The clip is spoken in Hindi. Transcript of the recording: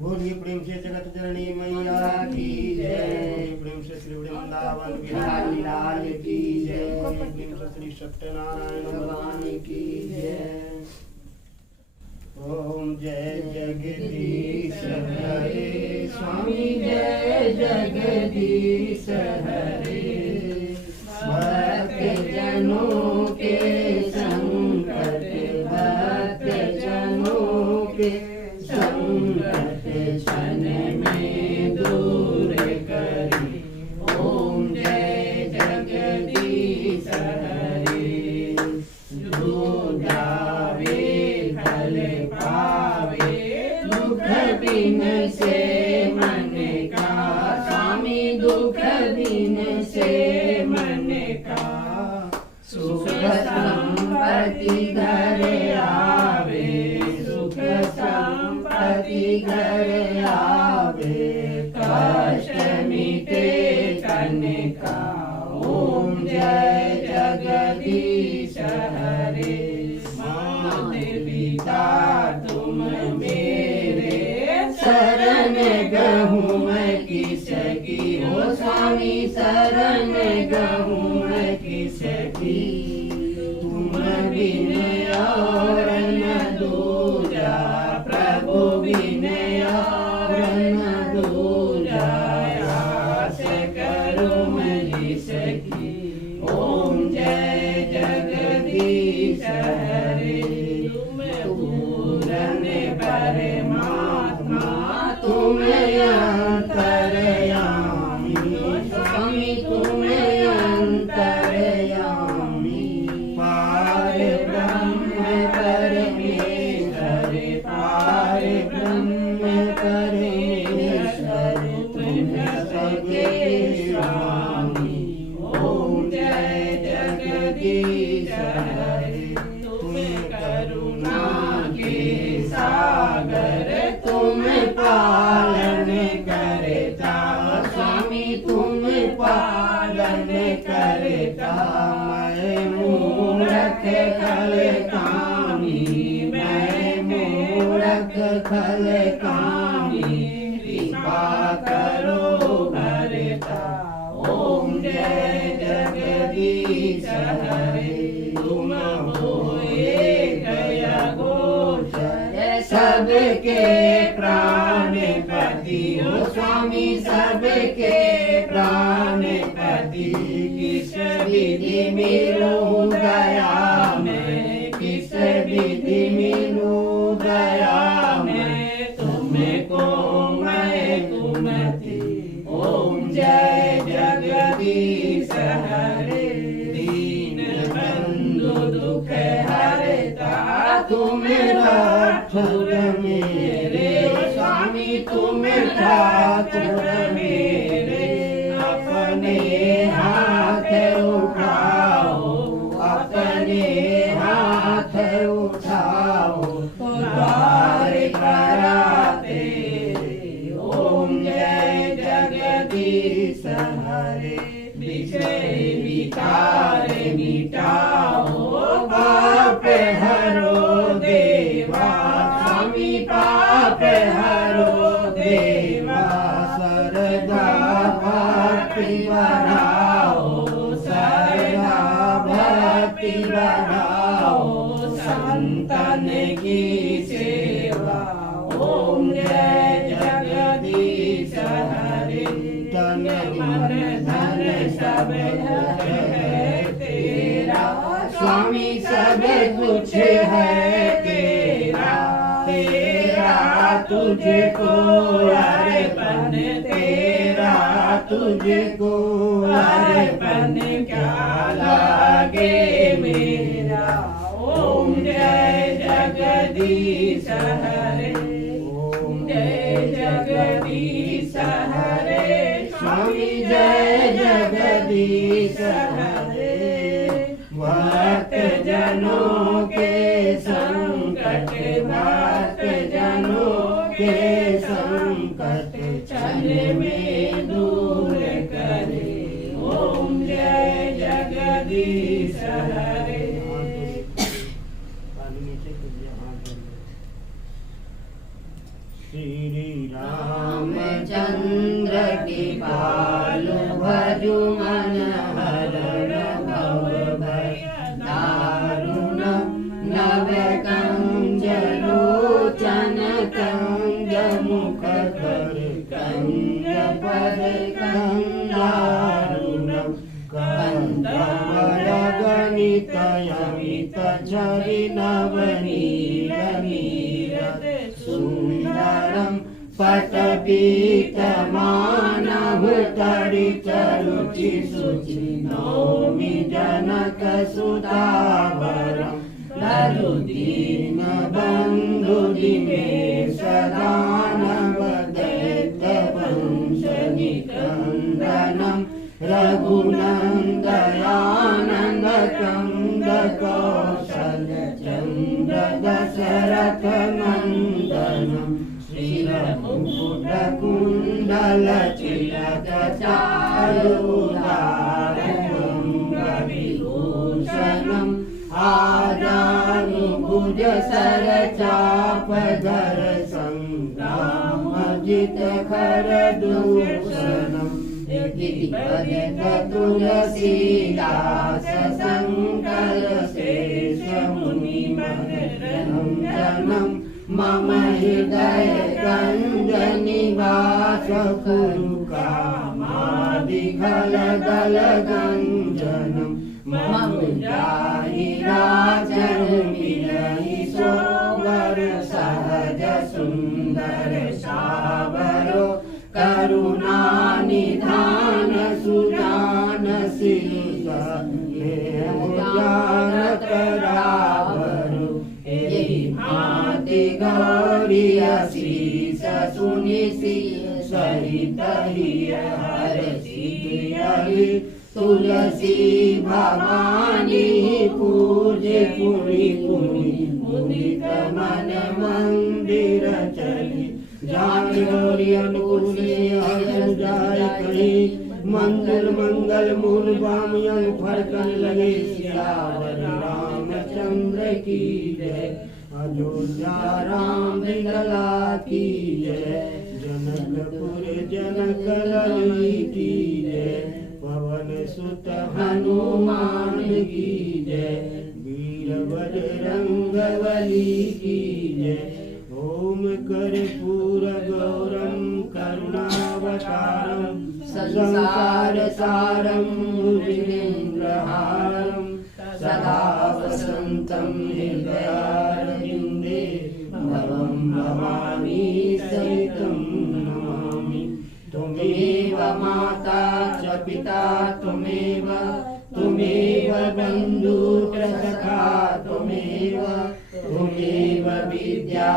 बोलिए प्रेम से जगत जननी मैया की जय। प्रेम से श्री वृंदावन बिहारी लाल की जय। प्रेम से श्री सत्यनारायण भगवान की जय। ओम जय जगदीश हरे स्वामी जय जगदीश हरे। भक्त जनों के संकट भक्त जनों के संकट क्षण में दूर करी। ओम जय जगदीश हरे। जो जावे फल पावे दुख बिन से मन का। स्वामी दुख बिन से मन का। सुख संपत्ति घर आवे सुख संपत्ति घर आवे। कष्ट मिटे तन का। ओम जय जगदीश हरे। मात पिता तुम मेरे शरण गहूँ मैं किसकी। हो स्वामी शरण गहूँ मैं किसकी। तुम बिन और न दूजा प्रभु बिन और न दूजा। आस करूं मैं जिसकी। ओम जय जगदीश हरे। तुम पूर्ण परमात्मा तुम अंतर्यामी। स्वामी तुम अंतर्यामी। पार ब्रह्म परमेश्वर पार ब्रह्म परमेश्वर तुम सबके स्वामी। ओम जय जगदीश हरे। तुम करुणा के सागर तुम पालन करता। स्वामी तुम पालन करता। मैं मूर्ख खल कामी मैं मूर्ख खल कामी। कृपा करो भरता। ओम जय जगदीश हरे। तुम हो एक गोचर सबके प्राणपति। हो स्वामी सबके प्राणपति। किस विधि मिलूं दया में किस विधि मिलूं दया में। तुमको मैं तुम थी। ओम जय जगदीश हरे। दीन बंधु दुख हरता तुम ठाकुर मेरे। स्वामी तुम ठाकुर मेरे। अपने हाथ उठाओ अपने हाथ उठाओ द्वार कराते। ओम जय जगदीश हरे। विषय विकार मिटाओ पाप हरो देवा। स्वामी पाप हरो देवा। सरदा भक्ति बढ़ाओ सरदा भक्ति बढ़ाओ। संतन की सेवा। ओम जय जगदीश हरे। तन मन धन सब है तेरा। स्वामी सब कुछ है तेरा। तेरा तुझको अर्पण तेरा तुझको अर्पण क्या लागे मेरा। ओम जय जगदीश हरे। ओम जय जगदीश हरे। स्वामी जय जगदीश हरे। भक्त जनों के संकट भक्त जनों के संकट क्षण में दूर करे। ओम जय जगदीश हरे। श्री रामचंद्र कृपालु भजु मन हरण भव भय दारुण नव कंज लोचन कंज मुख कर कंज पद कंदारुणम कंदमल गणित यमित झरि नवनीर मीरत सुंदरम पटपीत मानव तरित रुचि शुचि नौमि जनक सुतावरम लरु दीन बंधु दिनेश दानव दैत्य वंश निकंदनम रघुनंदयानंद कंद कौशल चंद्र दशरथ नंदनम श्रीमुकुट कुंडल चिलक चारुदारंग विभूषणम आजानुभुज सर चाप धर संग्राम जित खर दूषणम पदित तुलसीदास शंकर शेष मुनि मनरंजनम मम हृदय गंज निवास कुरु कामादिघल दल गंजनम मम जाहि राजन मिलहि सोवर सहज सुंदर सावरो करुणा निधान सुजान सिलुसा ज्ञान करावरु एहि भांति गौरी शीस सुनि सहित हर सिद्धि तुलसी भवानी पूजे पुनि पुनि मुदित मन मंदिर चली जाति गौरी अनुकूल हर जाय करी मंगल मंगल मूल बाम यंग फरकन लगे सियावर रामचंद्र की जय अयोध्या राम लला की जय जनकपुर जनक लली की जय पवन सुत हनुमान की जय वीर बजरंग बली की जय ओम कर्पूर गौरम करुणावतारम संसार सारम भुजगेन्द्रहारम सदा वसंतम हृदयारविंदे भवं भवानी सहितं नमामि त्वमेव माता च पिता त्वमेव बन्धुः सखा त्वमेव विद्या